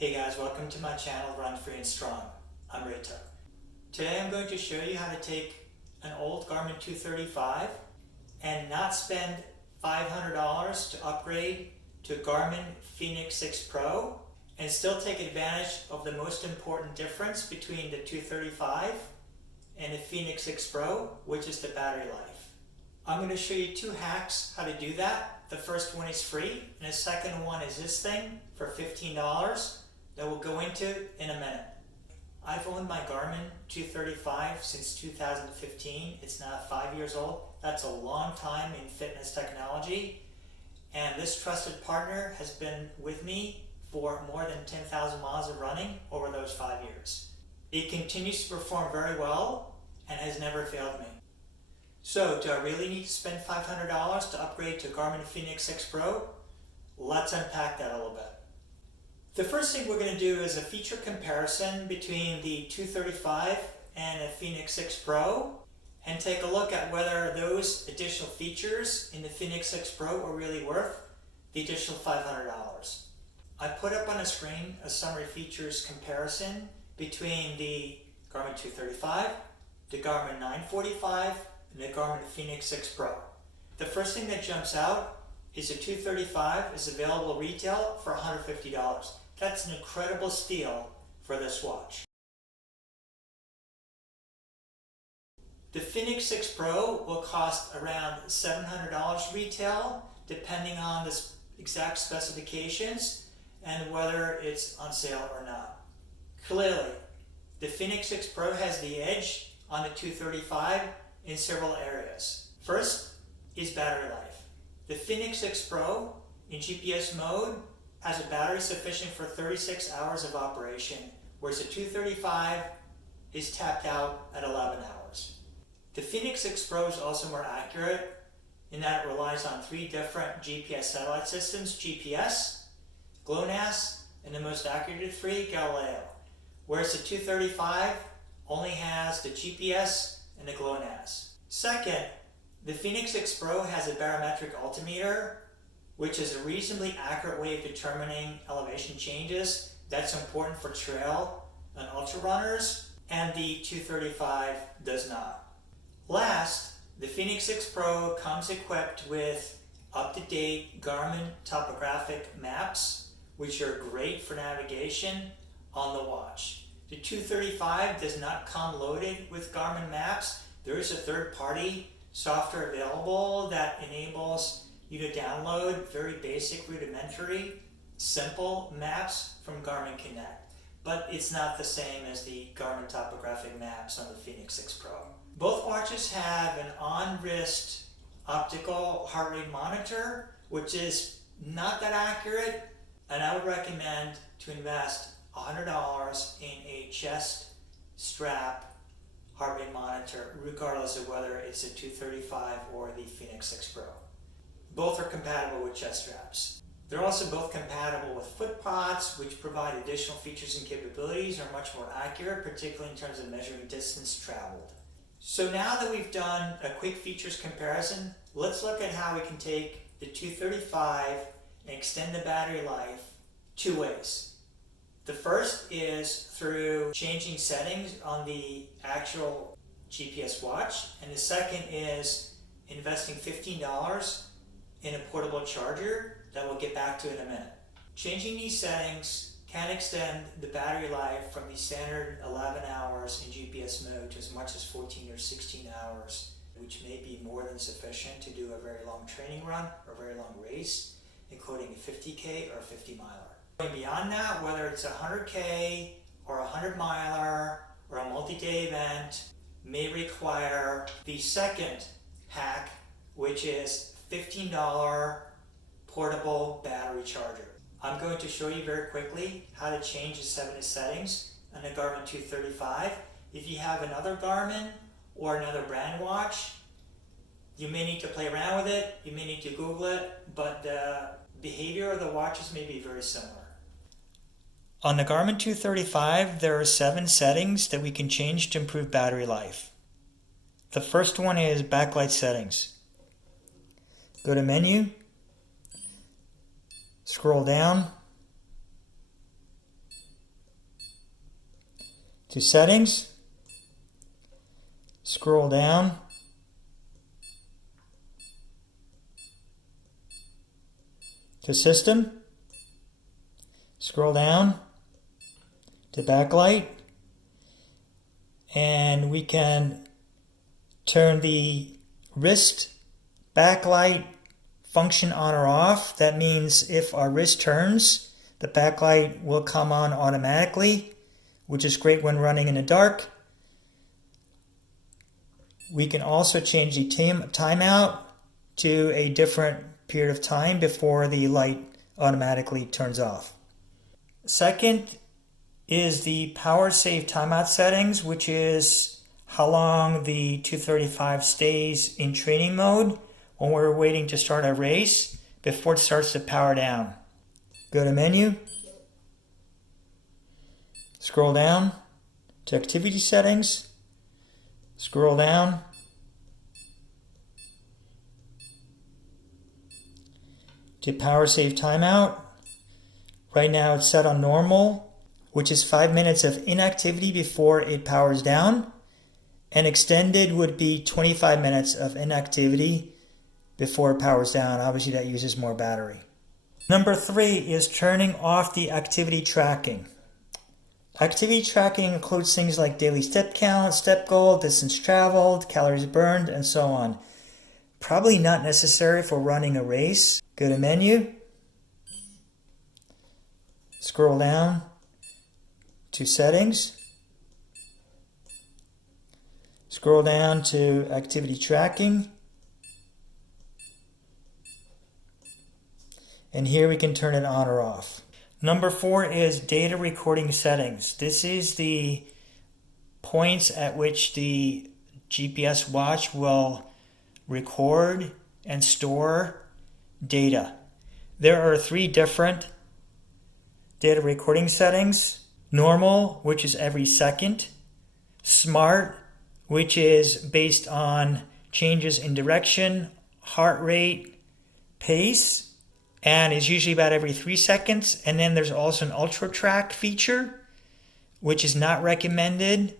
Hey guys, welcome to my channel, Run Free and Strong. I'm Rito. Today I'm going to show you how to take an old Garmin 235 and not spend $500 to upgrade to a Garmin Fenix 6 Pro and still take advantage of the most important difference between the 235 and the Fenix 6 Pro, which is the battery life. I'm going to show you two hacks how to do that. The first one is free and the second one is this thing for $15 that we'll go into in a minute. I've owned my Garmin 235 since 2015. It's now 5 years old. That's a long time in fitness technology. And this trusted partner has been with me for more than 10,000 miles of running over those 5 years. It continues to perform very well and has never failed me. So, do I really need to spend $500 to upgrade to Garmin Fenix 6 Pro? Let's unpack that a little bit. The first thing we're going to do is a feature comparison between the 235 and the Fenix 6 Pro and take a look at whether those additional features in the Fenix 6 Pro are really worth the additional $500. I put up on the screen a summary features comparison between the Garmin 235, the Garmin 945, and the Garmin Fenix 6 Pro. The first thing that jumps out is the 235 is available retail for $150. That's an incredible steal for this watch. The Fenix 6 Pro will cost around $700 retail, depending on the exact specifications and whether it's on sale or not. Clearly, the Fenix 6 Pro has the edge on the 235 in several areas. First is battery life. The Fenix 6 Pro in GPS mode has a battery sufficient for 36 hours of operation, whereas the 235 is tapped out at 11 hours. The Fenix 6 Pro is also more accurate in that it relies on 3 different GPS satellite systems: GPS, GLONASS, and the most accurate of 3, Galileo, whereas the 235 only has the GPS and the GLONASS. Second, the Fenix 6 Pro has a barometric altimeter, which is a reasonably accurate way of determining elevation changes. That's important for trail and ultra runners, and the 235 does not. Last, the Fenix 6 Pro comes equipped with up-to-date Garmin topographic maps, which are great for navigation on the watch. The 235 does not come loaded with Garmin maps. There is a third-party software available that enables you to download very basic, rudimentary, simple maps from Garmin Connect. But it's not the same as the Garmin topographic maps on the Fenix 6 Pro. Both watches have an on-wrist optical heart rate monitor, which is not that accurate, and I would recommend to invest $100 in a chest strap heart rate monitor, regardless of whether it's a 235 or the Fenix 6 Pro. Both are compatible with chest straps. They're also both compatible with foot pods, which provide additional features and capabilities, are much more accurate, particularly in terms of measuring distance traveled. So now that we've done a quick features comparison, let's look at how we can take the 235 and extend the battery life 2 ways. The first is through changing settings on the actual GPS watch, and the second is investing $15 in a portable charger that we'll get back to in a minute. Changing these settings can extend the battery life from the standard 11 hours in GPS mode to as much as 14 or 16 hours, which may be more than sufficient to do a very long training run or a very long race, including a 50K or a 50 miler. Going beyond that, whether it's a 100K or a 100 miler or a multi-day event, may require the second hack, which is $15 portable battery charger. I'm going to show you very quickly how to change the settings on the Garmin 235. If you have another Garmin or another brand watch, you may need to play around with it, you may need to Google it, but the behavior of the watches may be very similar. On the Garmin 235, there are 7 settings that we can change to improve battery life. The first one is backlight settings. Go to menu, scroll down, to settings, scroll down, to system, scroll down to backlight, and we can turn the wrist backlight function on or off. That means if our wrist turns, the backlight will come on automatically, which is great when running in the dark. We can also change the timeout to a different period of time before the light automatically turns off. Second is the power save timeout settings, which is how long the 235 stays in training mode when we're waiting to start a race before it starts to power down. Go to menu, scroll down to activity settings, scroll down to power save timeout. Right now it's set on normal, which is 5 minutes of inactivity before it powers down, and extended would be 25 minutes of inactivity before it powers down. Obviously that uses more battery. Number 3 is turning off the activity tracking. Activity tracking includes things like daily step count, step goal, distance traveled, calories burned, and so on. Probably not necessary for running a race. Go to menu, scroll down to settings, scroll down to activity tracking, and here we can turn it on or off. Number 4 is data recording settings. This is the points at which the GPS watch will record and store data. There are 3 different data recording settings. Normal, which is every second. Smart, which is based on changes in direction, heart rate, pace, and is usually about every 3 seconds. And then there's also an ultra track feature, which is not recommended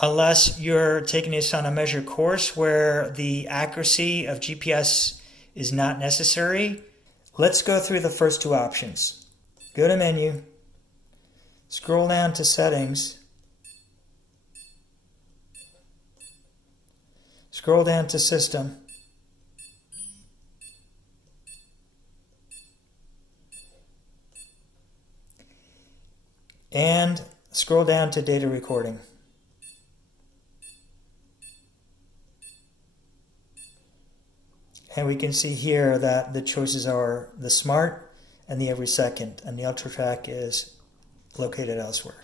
unless you're taking this on a measured course where the accuracy of GPS is not necessary. Let's go through the first 2 options. Go to menu, scroll down to settings, scroll down to system, and scroll down to data recording. And we can see here that the choices are the smart and the every second, and the ultra track is located elsewhere.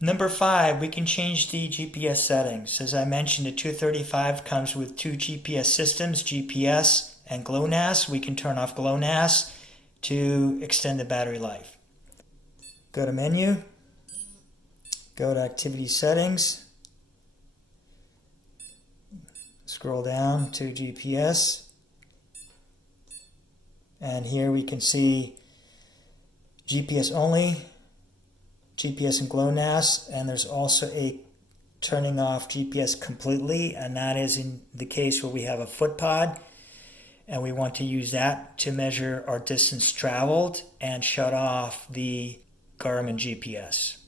Number 5, we can change the GPS settings. As I mentioned, the 235 comes with 2 GPS systems, GPS and GLONASS. We can turn off GLONASS to extend the battery life. Go to menu, go to activity settings, scroll down to GPS, and here we can see GPS only, GPS and GLONASS, and there's also a turning off GPS completely, and that is in the case where we have a foot pod and we want to use that to measure our distance traveled and shut off the Garmin GPS.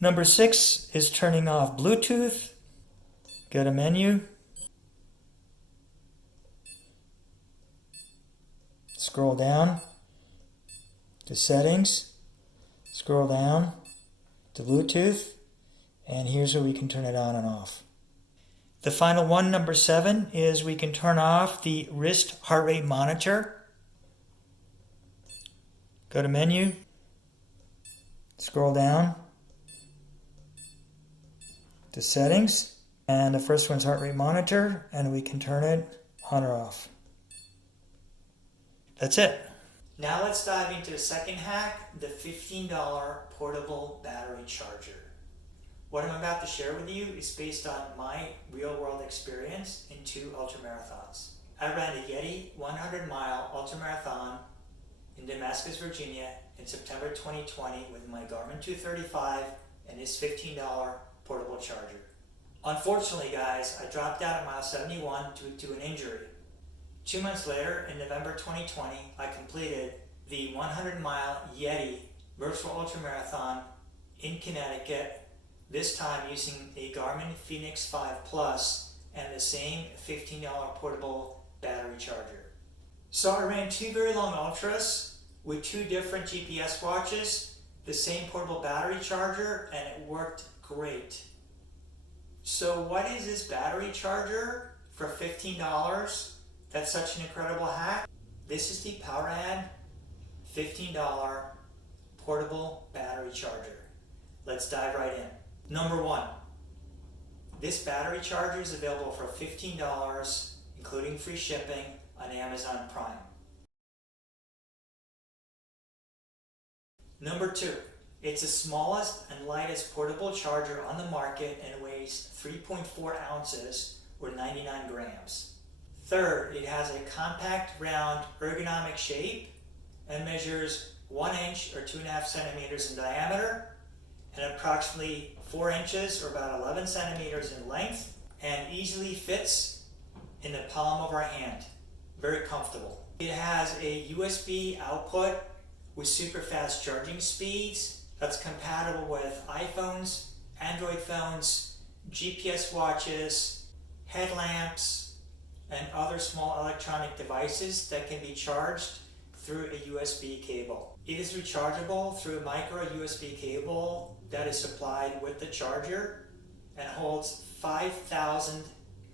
Number 6 is turning off Bluetooth. Go to menu, scroll down to settings, scroll down to Bluetooth, and here's where we can turn it on and off. The final one, number 7, is we can turn off the wrist heart rate monitor. Go to menu, scroll down to settings, and the first one's heart rate monitor, and we can turn it on or off. That's it. Now let's dive into the second hack, the $15 portable battery charger. What I'm about to share with you is based on my real-world experience in 2 ultramarathons. I ran a Yeti 100-mile ultramarathon in Damascus, Virginia in September 2020 with my Garmin 235 and this $15 portable charger. Unfortunately, guys, I dropped out at mile 71 due to an injury. 2 months later, in November 2020, I completed the 100-mile Yeti virtual ultramarathon in Connecticut, this time using a Garmin Fenix 5 Plus and the same $15 portable battery charger. So I ran 2 very long ultras with 2 different GPS watches, the same portable battery charger, and it worked great. So what is this battery charger for $15? That's such an incredible hack. This is the Poweradd $15 portable battery charger. Let's dive right in. Number 1, this battery charger is available for $15, including free shipping, on Amazon Prime. Number 2, it's the smallest and lightest portable charger on the market and weighs 3.4 ounces or 99 grams. Third, it has a compact, round, ergonomic shape and measures 1 inch or 2.5 centimeters in diameter and approximately 4 inches or about 11 centimeters in length, and easily fits in the palm of our hand. Very comfortable. It has a USB output with super fast charging speeds that's compatible with iPhones, Android phones, GPS watches, headlamps, and other small electronic devices that can be charged through a USB cable. It is rechargeable through a micro USB cable that is supplied with the charger and holds 5,000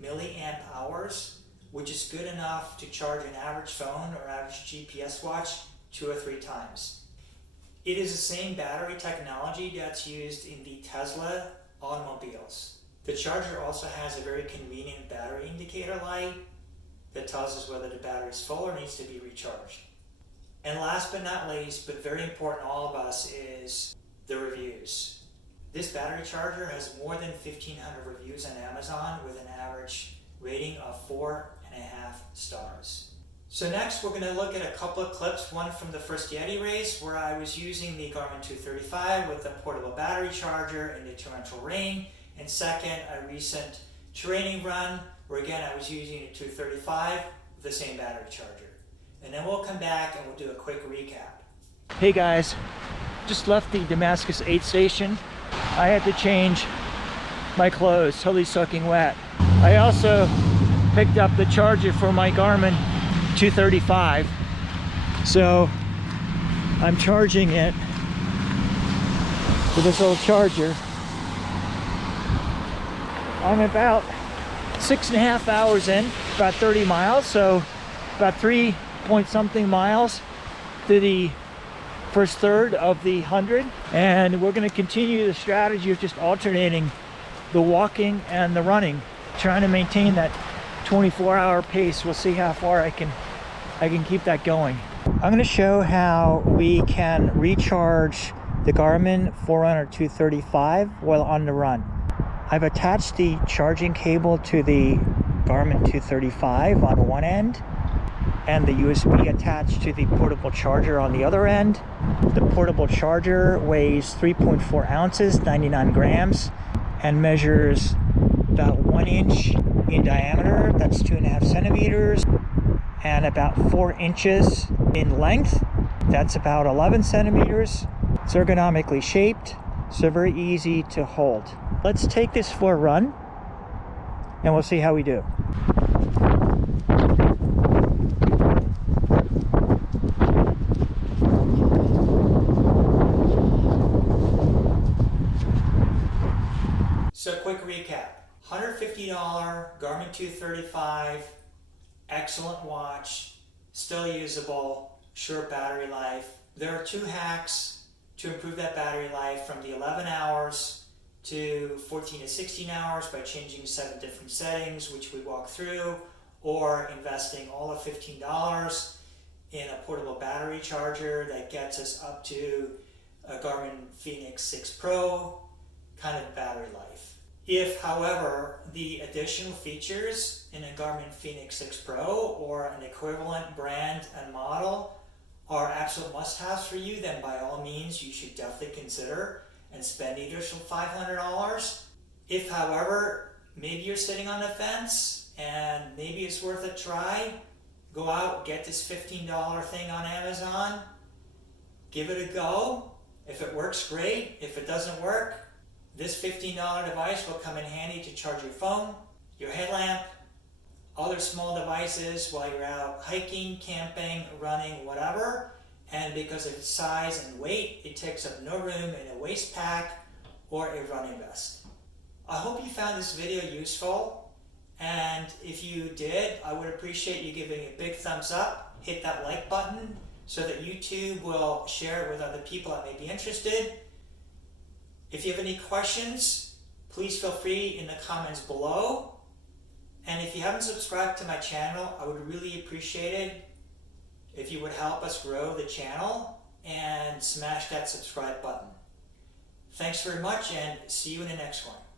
milliamp hours, which is good enough to charge an average phone or average GPS watch 2 or 3 times. It is the same battery technology that's used in the Tesla automobiles. The charger also has a very convenient battery indicator light that tells us whether the battery is full or needs to be recharged. And last but not least, but very important to all of us, is the reviews. This battery charger has more than 1,500 reviews on Amazon with an average rating of 4.5 stars. So next we're going to look at a couple of clips, one from the first Yeti race where I was using the Garmin 235 with a portable battery charger in the torrential rain, and second, a recent training run where again I was using a 235 with the same battery charger. And then we'll come back and we'll do a quick recap. Hey guys, just left the Damascus aid station. I had to change my clothes, totally soaking wet. I also picked up the charger for my Garmin 235. So I'm charging it with this little charger. I'm about 6.5 hours in, about 30 miles, so about 3 point something miles to the first third of the 100, and we're going to continue the strategy of just alternating the walking and the running, trying to maintain that 24-hour pace. We'll see how far I can keep that going. I'm going to show how we can recharge the Garmin Forerunner 235 while on the run. I've attached the charging cable to the Garmin 235 on one end and the USB attached to the portable charger on the other end. The portable charger weighs 3.4 ounces, 99 grams, and measures about 1 inch in diameter, that's 2.5 centimeters, and about 4 inches in length, that's about 11 centimeters. It's ergonomically shaped, so very easy to hold. Let's take this for a run, and we'll see how we do. So quick recap, $150 Garmin 235, excellent watch, still usable, short battery life. There are 2 hacks to improve that battery life from the 11 hours to 14 to 16 hours by changing 7 different settings, which we walk through, or investing all of $15 in a portable battery charger that gets us up to a Garmin Fenix 6 Pro kind of battery life. If, however, the additional features in a Garmin Fenix 6 Pro or an equivalent brand and model are absolute must-haves for you, then by all means you should definitely consider and spend the additional $500. If, however, maybe you're sitting on the fence and maybe it's worth a try, go out, get this $15 thing on Amazon, give it a go. If it works, great. If it doesn't work, this $15 device will come in handy to charge your phone, your headlamp, other small devices while you're out hiking, camping, running, whatever. And because of its size and weight, it takes up no room in a waist pack or a running vest. I hope you found this video useful, and if you did, I would appreciate you giving a big thumbs up, hit that like button so that YouTube will share it with other people that may be interested. If you have any questions, please feel free in the comments below. And if you haven't subscribed to my channel, I would really appreciate it if you would help us grow the channel and smash that subscribe button. Thanks very much, and see you in the next one.